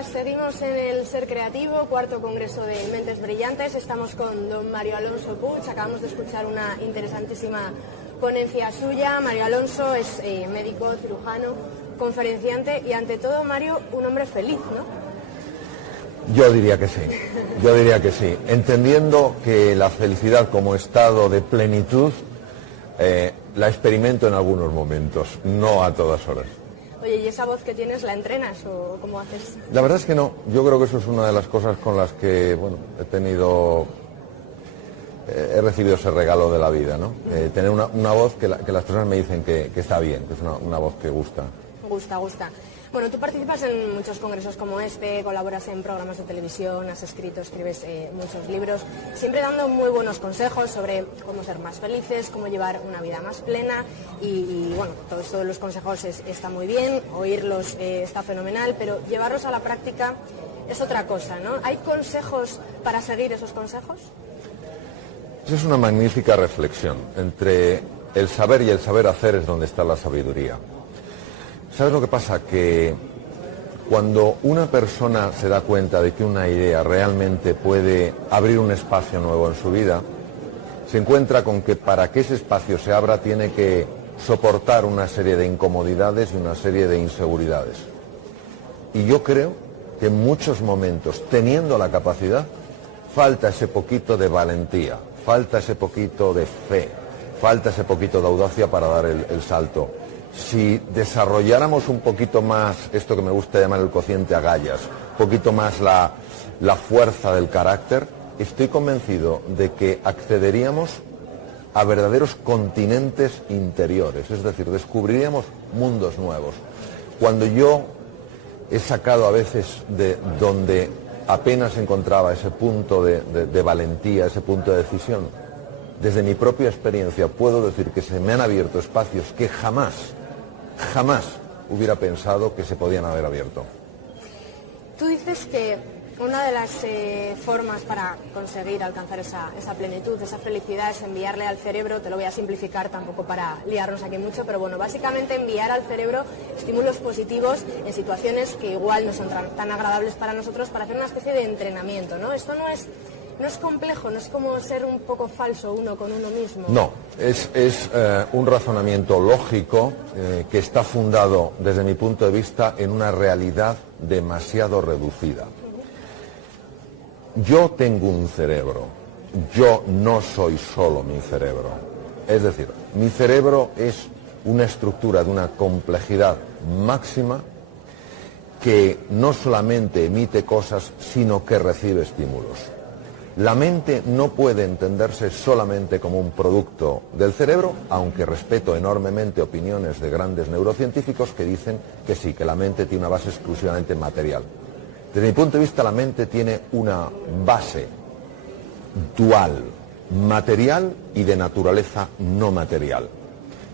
días. Seguimos en el Ser Creativo, cuarto congreso de Mentes Brillantes. Estamos con don Mario Alonso Puig. Acabamos de escuchar una interesantísima ponencia suya. Mario Alonso es médico, cirujano, conferenciante y ante todo, Mario, un hombre feliz, ¿no? Yo diría que sí, entendiendo que la felicidad como estado de plenitud la experimento en algunos momentos, no a todas horas. Oye, ¿y esa voz que tienes la entrenas o cómo haces? La verdad es que no, yo creo que eso es una de las cosas con las que, bueno, he recibido ese regalo de la vida, ¿no? Tener una voz que las personas me dicen que está bien, que es una voz que gusta. Gusta. Bueno, tú participas en muchos congresos como este, colaboras en programas de televisión, has escrito, escribes muchos libros, siempre dando muy buenos consejos sobre cómo ser más felices, cómo llevar una vida más plena y bueno, todos los consejos está muy bien, oírlos está fenomenal, pero llevarlos a la práctica es otra cosa, ¿no? ¿Hay consejos para seguir esos consejos? Esa es una magnífica reflexión. Entre el saber y el saber hacer es donde está la sabiduría. ¿Sabes lo que pasa? Que cuando una persona se da cuenta de que una idea realmente puede abrir un espacio nuevo en su vida, se encuentra con que para que ese espacio se abra tiene que soportar una serie de incomodidades y una serie de inseguridades. Y yo creo que en muchos momentos, teniendo la capacidad, falta ese poquito de valentía, falta ese poquito de fe, falta ese poquito de audacia para dar el salto. Si desarrolláramos un poquito más esto que me gusta llamar el cociente agallas, un poquito más la fuerza del carácter, estoy convencido de que accederíamos a verdaderos continentes interiores, es decir, descubriríamos mundos nuevos. Cuando yo he sacado a veces de donde apenas encontraba ese punto de valentía, ese punto de decisión, desde mi propia experiencia puedo decir que se me han abierto espacios que jamás hubiera pensado que se podían haber abierto. Tú dices que una de las formas para conseguir alcanzar esa plenitud, esa felicidad, es enviarle al cerebro, te lo voy a simplificar tampoco para liarnos aquí mucho, pero bueno, básicamente enviar al cerebro estímulos positivos en situaciones que igual no son tan agradables para nosotros, para hacer una especie de entrenamiento, ¿no? Esto no es complejo, no es como ser un poco falso uno con uno mismo. No, es un razonamiento lógico que está fundado, desde mi punto de vista, en una realidad demasiado reducida. Yo tengo un cerebro, yo no soy solo mi cerebro. Es decir, mi cerebro es una estructura de una complejidad máxima que no solamente emite cosas, sino que recibe estímulos. La mente no puede entenderse solamente como un producto del cerebro, aunque respeto enormemente opiniones de grandes neurocientíficos que dicen que sí, que la mente tiene una base exclusivamente material. Desde mi punto de vista, la mente tiene una base dual, material y de naturaleza no material.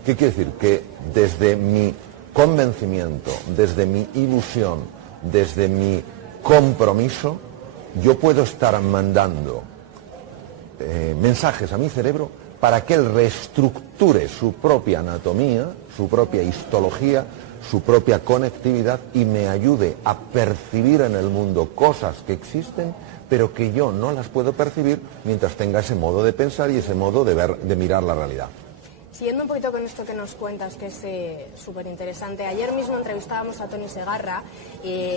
¿Qué quiere decir? Que desde mi convencimiento, desde mi ilusión, desde mi compromiso, yo puedo estar mandando mensajes a mi cerebro para que él reestructure su propia anatomía, su propia histología, su propia conectividad y me ayude a percibir en el mundo cosas que existen, pero que yo no las puedo percibir mientras tenga ese modo de pensar y ese modo de mirar la realidad. Siguiendo un poquito con esto que nos cuentas, que es súper interesante, ayer mismo entrevistábamos a Tony Segarra,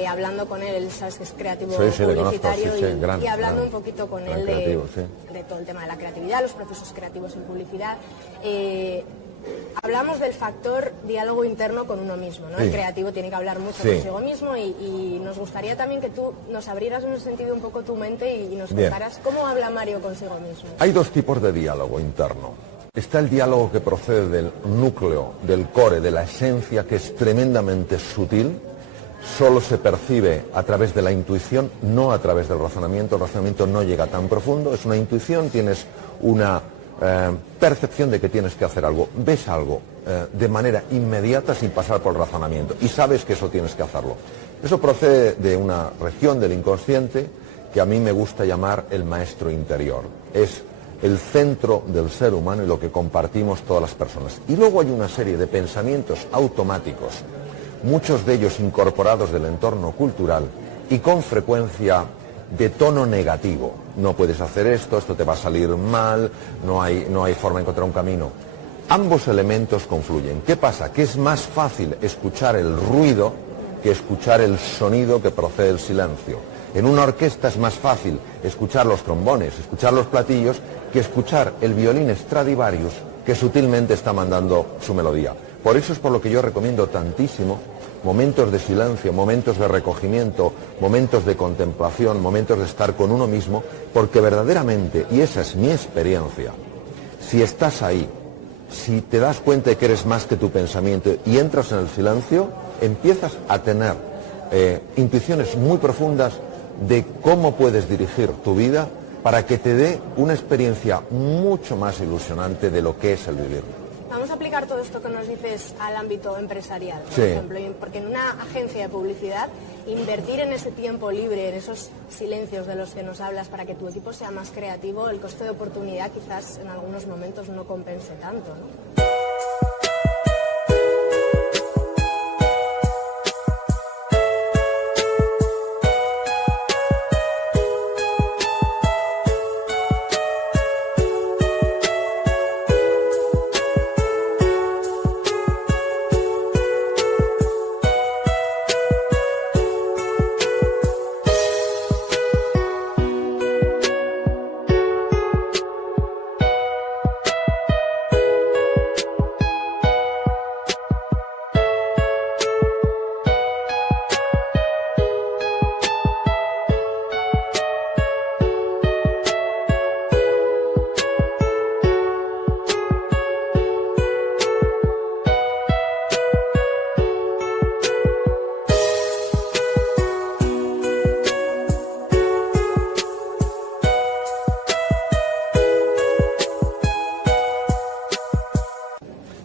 hablando con él, sabes que es creativo publicitario, y hablando un poquito con él de todo el tema de la creatividad, los procesos creativos en publicidad. Hablamos del factor diálogo interno con uno mismo, ¿no? Sí. El creativo tiene que hablar mucho consigo mismo y nos gustaría también que tú nos abrieras en un sentido un poco tu mente y nos contaras cómo habla Mario consigo mismo. Hay dos tipos de diálogo interno. Está el diálogo que procede del núcleo, del core, de la esencia, que es tremendamente sutil, solo se percibe a través de la intuición, no a través del razonamiento. El razonamiento no llega tan profundo, es una intuición, tienes una percepción de que tienes que hacer algo, ves algo de manera inmediata sin pasar por el razonamiento y sabes que eso tienes que hacerlo. Eso procede de una región del inconsciente que a mí me gusta llamar el maestro interior. Es el centro del ser humano y lo que compartimos todas las personas. Y luego hay una serie de pensamientos automáticos, muchos de ellos incorporados del entorno cultural, y con frecuencia de tono negativo. No puedes hacer esto, esto te va a salir mal, no hay forma de encontrar un camino. Ambos elementos confluyen. ¿Qué pasa? Que es más fácil escuchar el ruido que escuchar el sonido que procede del silencio. En una orquesta es más fácil escuchar los trombones, escuchar los platillos, que escuchar el violín Stradivarius que sutilmente está mandando su melodía. Por eso es por lo que yo recomiendo tantísimo momentos de silencio, momentos de recogimiento, momentos de contemplación, momentos de estar con uno mismo, porque verdaderamente, y esa es mi experiencia, si estás ahí, si te das cuenta de que eres más que tu pensamiento y entras en el silencio, empiezas a tener intuiciones muy profundas de cómo puedes dirigir tu vida para que te dé una experiencia mucho más ilusionante de lo que es el vivir. Vamos a aplicar todo esto que nos dices al ámbito empresarial, por Sí. ejemplo, porque en una agencia de publicidad, invertir en ese tiempo libre, en esos silencios de los que nos hablas para que tu equipo sea más creativo, el coste de oportunidad quizás en algunos momentos no compense tanto, ¿no?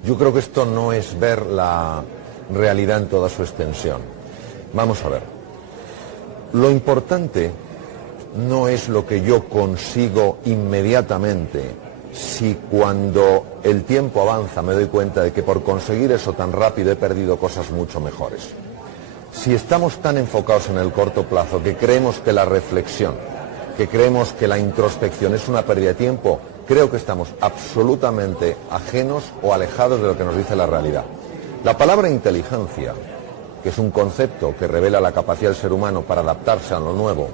Yo creo que esto no es ver la realidad en toda su extensión. Vamos a ver. Lo importante no es lo que yo consigo inmediatamente, si cuando el tiempo avanza me doy cuenta de que por conseguir eso tan rápido he perdido cosas mucho mejores. Si estamos tan enfocados en el corto plazo que creemos que la reflexión, que creemos que la introspección es una pérdida de tiempo, creo que estamos absolutamente ajenos o alejados de lo que nos dice la realidad. La palabra inteligencia, que es un concepto que revela la capacidad del ser humano para adaptarse a lo nuevo,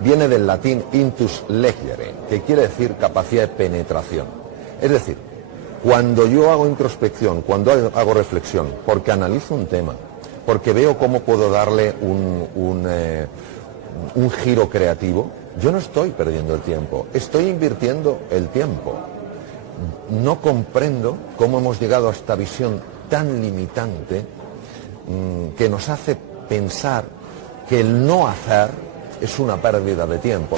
viene del latín intus legere, que quiere decir capacidad de penetración. Es decir, cuando yo hago introspección, cuando hago reflexión, porque analizo un tema, porque veo cómo puedo darle un giro creativo, yo no estoy perdiendo el tiempo, estoy invirtiendo el tiempo. No comprendo cómo hemos llegado a esta visión tan limitante que nos hace pensar que el no hacer es una pérdida de tiempo.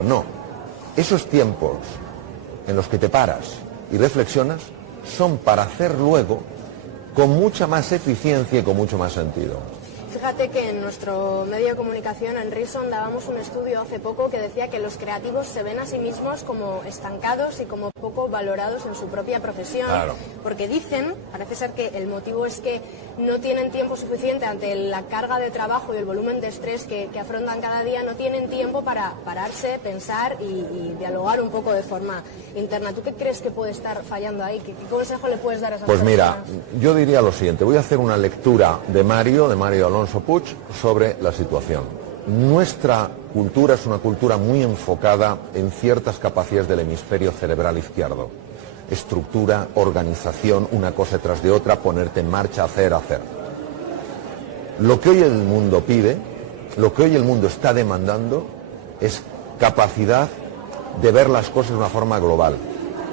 No, esos tiempos en los que te paras y reflexionas son para hacer luego con mucha más eficiencia y con mucho más sentido. Fíjate que en nuestro medio de comunicación, en Reason, dábamos un estudio hace poco que decía que los creativos se ven a sí mismos como estancados y como poco valorados en su propia profesión. Claro. Porque dicen, parece ser que el motivo es que no tienen tiempo suficiente ante la carga de trabajo y el volumen de estrés que afrontan cada día, no tienen tiempo para pararse, pensar y dialogar un poco de forma interna. ¿Tú qué crees que puede estar fallando ahí? ¿Qué consejo le puedes dar a esas Pues personas? mira, yo diría lo siguiente, voy a hacer una lectura de Mario Alonso Puig sobre la situación. nuestra cultura es una cultura muy enfocada en ciertas capacidades del hemisferio cerebral izquierdo. Estructura, organización, una cosa tras de otra, ponerte en marcha, hacer. Lo que hoy el mundo pide, lo que hoy el mundo está demandando es capacidad de ver las cosas de una forma global,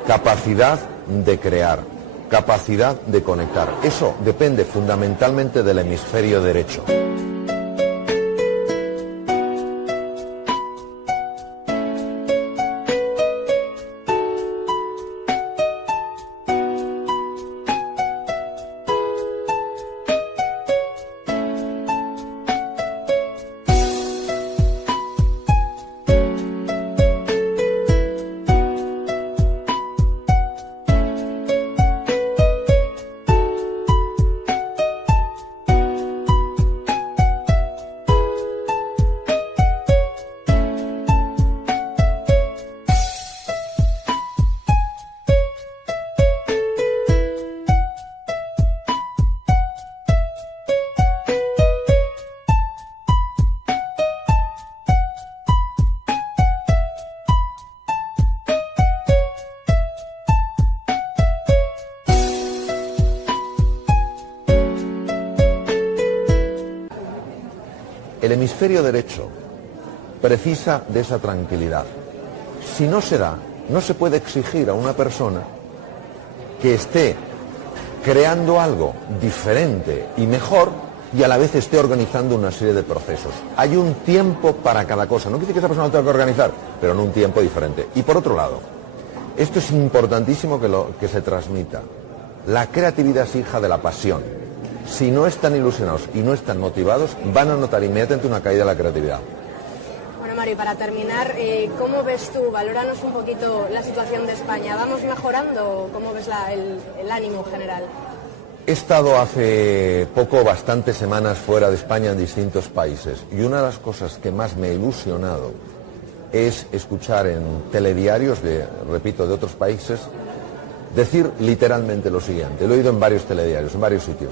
capacidad de crear, capacidad de conectar. Eso depende fundamentalmente del hemisferio derecho. El hemisferio derecho precisa de esa tranquilidad. Si no se da, no se puede exigir a una persona que esté creando algo diferente y mejor y a la vez esté organizando una serie de procesos. Hay un tiempo para cada cosa. No quiere decir que esa persona lo tenga que organizar, pero en un tiempo diferente. Y por otro lado, esto es importantísimo que se transmita. La creatividad es hija de la pasión. Si no están ilusionados y no están motivados, van a notar inmediatamente una caída de la creatividad. Bueno, Mario, para terminar, ¿cómo ves tú? Valóranos un poquito la situación de España. ¿Vamos mejorando? ¿Cómo ves el ánimo general? He estado hace poco, bastantes semanas fuera de España en distintos países, y una de las cosas que más me ha ilusionado es escuchar en telediarios, repito, de otros países, decir literalmente lo siguiente. Lo he oído en varios telediarios, en varios sitios.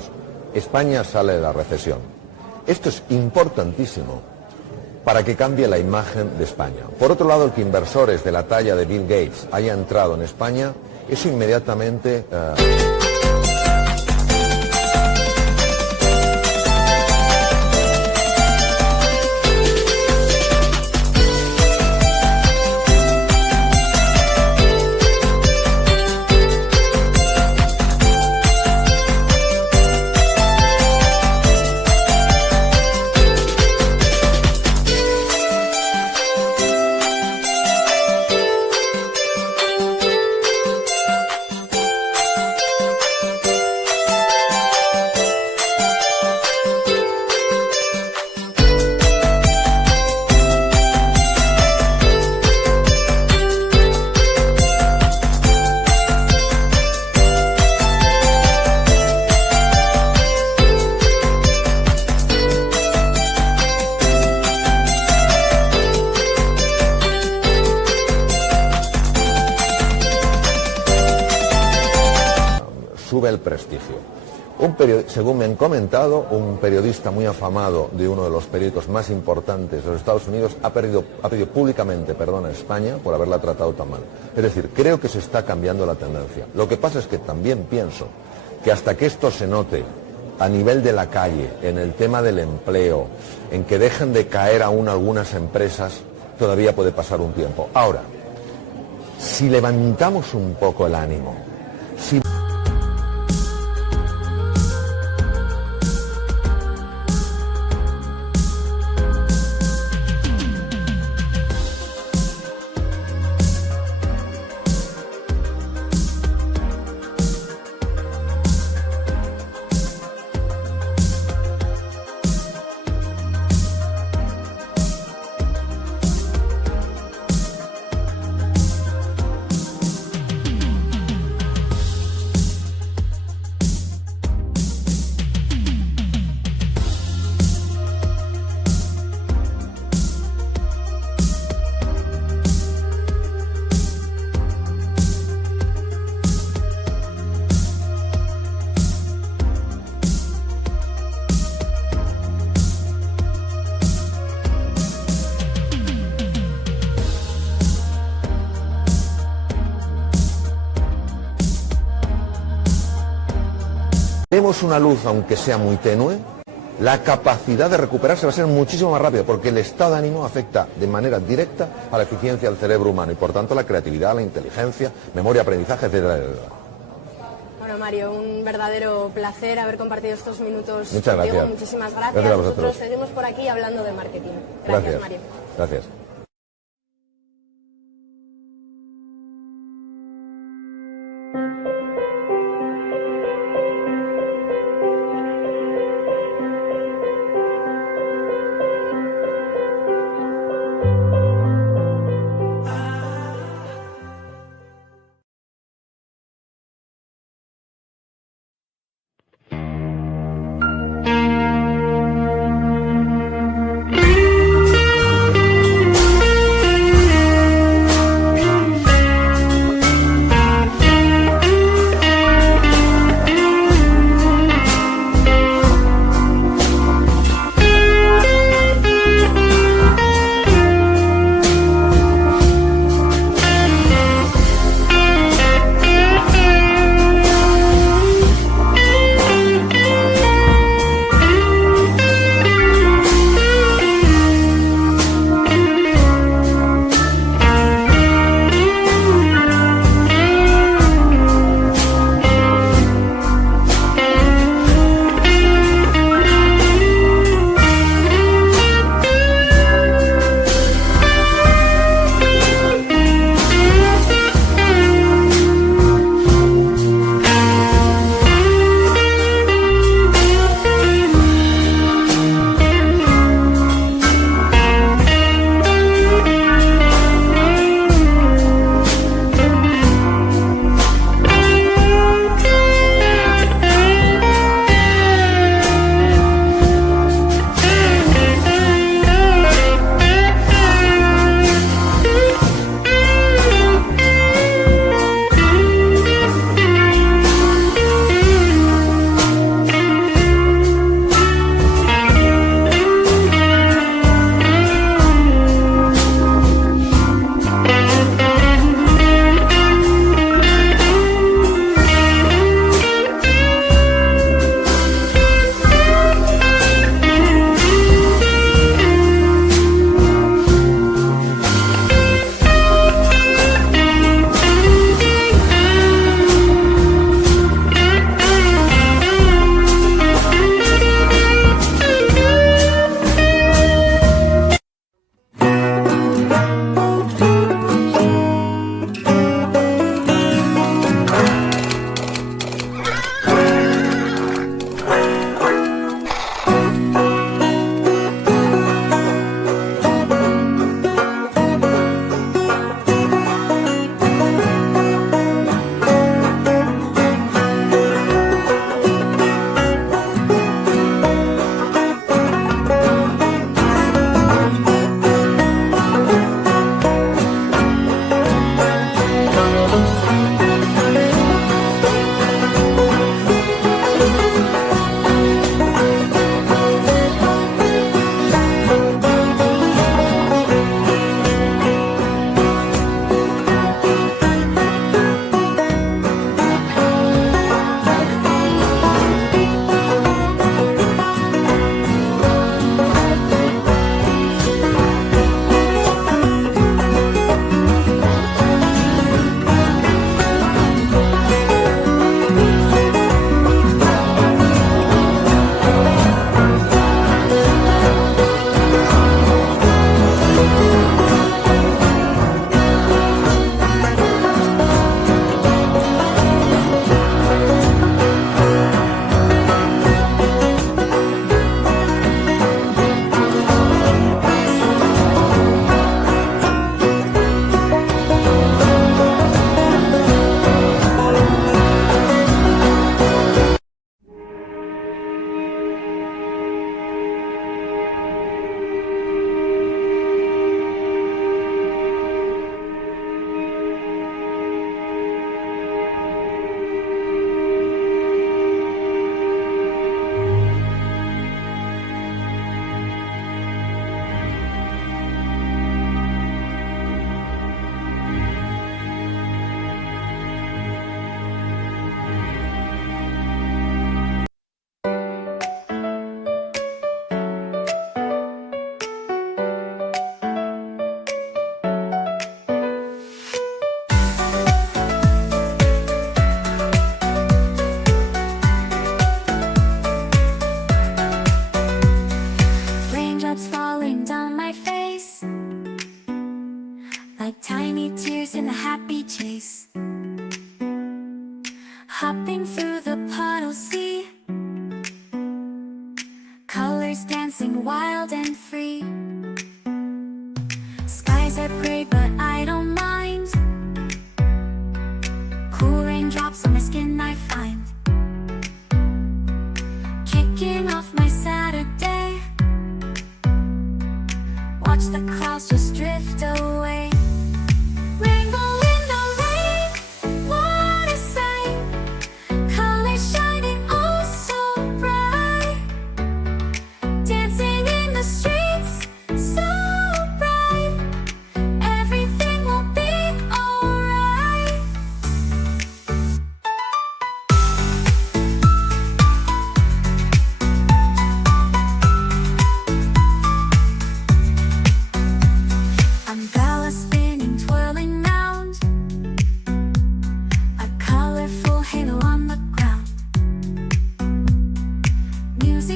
España sale de la recesión. Esto es importantísimo para que cambie la imagen de España. Por otro lado, el que inversores de la talla de Bill Gates haya entrado en España, eso inmediatamente... sube el prestigio. Según me han comentado, un periodista muy afamado de uno de los periódicos más importantes de los Estados Unidos ha pedido públicamente perdón a España por haberla tratado tan mal. Es decir, creo que se está cambiando la tendencia. Lo que pasa es que también pienso que hasta que esto se note a nivel de la calle, en el tema del empleo, en que dejen de caer aún algunas empresas, todavía puede pasar un tiempo. Ahora, si levantamos un poco el ánimo, si... vemos una luz, aunque sea muy tenue, la capacidad de recuperarse va a ser muchísimo más rápida, porque el estado de ánimo afecta de manera directa a la eficiencia del cerebro humano y por tanto la creatividad, la inteligencia, memoria, aprendizaje, etcétera, etcétera. Bueno, Mario, un verdadero placer haber compartido estos minutos Muchas contigo. gracias. Muchísimas gracias. Gracias a vosotros. Nosotros seguimos por aquí hablando de marketing. Gracias. Mario. Gracias.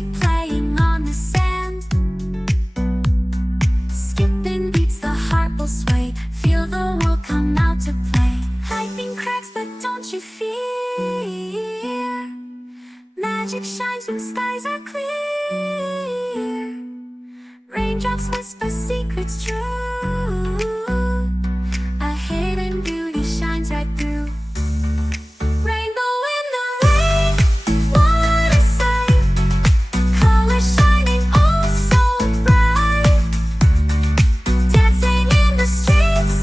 music playing on the sand. Skipping beats, the heart will sway. Feel the world come out to play. Lightning cracks, but don't you fear. Magic shines when skies are clear. Raindrops whisper secrets true. A hidden beauty shines right through. Rainbow in the rain, what a sight. Colors shining oh so bright. Dancing in the streets,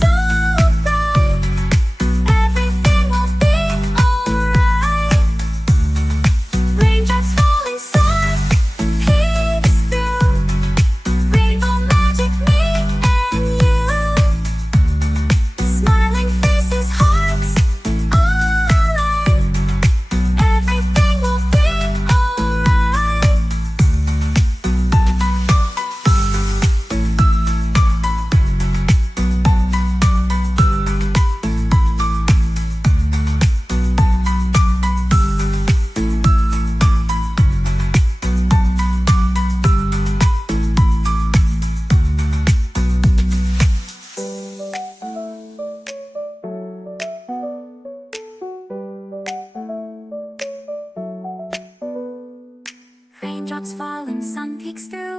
so bright. Everything will be alright. Raindrops falling soft, peeks through. Rainbow magic, me and you. Smiling faces, hearts alight. Everything will be alright. Raindrops falling, sun peeks through.